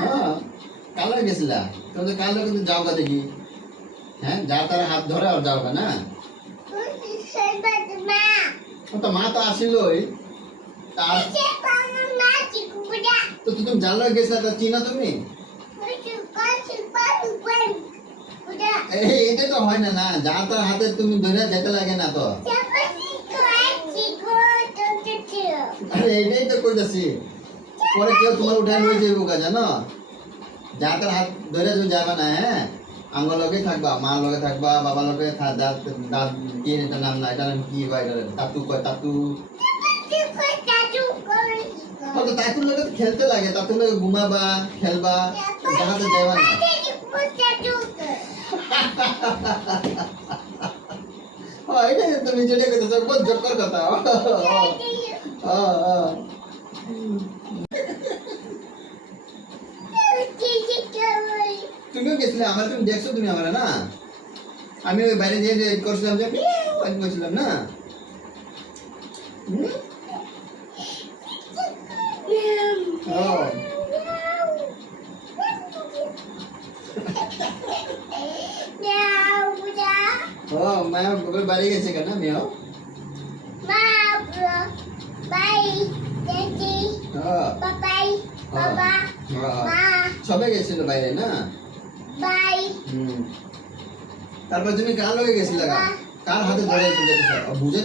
হ্যাঁ কার লগে গেছিলা? তুমি তো কার লগে কিন্তু যাও গা দেখি। হ্যাঁ যা তার হাত ধরে আর যাও গা না। ও তো মা তো আসিলই। তার তো তুমি যার লগে গেছিলা তা চিনা তুমি? এটা তো হয় না না, যা তার হাতে তুমি ধরে যেতে লাগে না তো। আরে এইটাই তো কইতাছি, পরে কেউ তোমার উঠায় নিয়ে যাইব গা জানো। যা তার হাত ধরে তুমি যাবে না। হ্যাঁ আমার লগে থাকবা, মা লগে থাকবা, বাবার লগে দাঁত দাঁত কি এটা নাম না, এটা নাম কি কয়, এটা তাতু কয়, তাতু। তো তাতুর লগে খেলতে লাগে, তাতুর লগে ঘুমাবা খেলবা, জাহাজে যাইবা না। এটা তুমি যেটা কইতেছো বহুত জোকর কথা। তুমিও গেছিলে আমার, তুমি দেখছো তুমি আমার না। আমি ওই বাইরে যে করছিলাম যে বলছিলাম না। ও মায়া বগল বাড়ি গেছে কেন মেও? সবাই গেছিল বাইরে না। তারপর তুমি কার লগে গেছিলা? কার হাতে ধরে বুঝে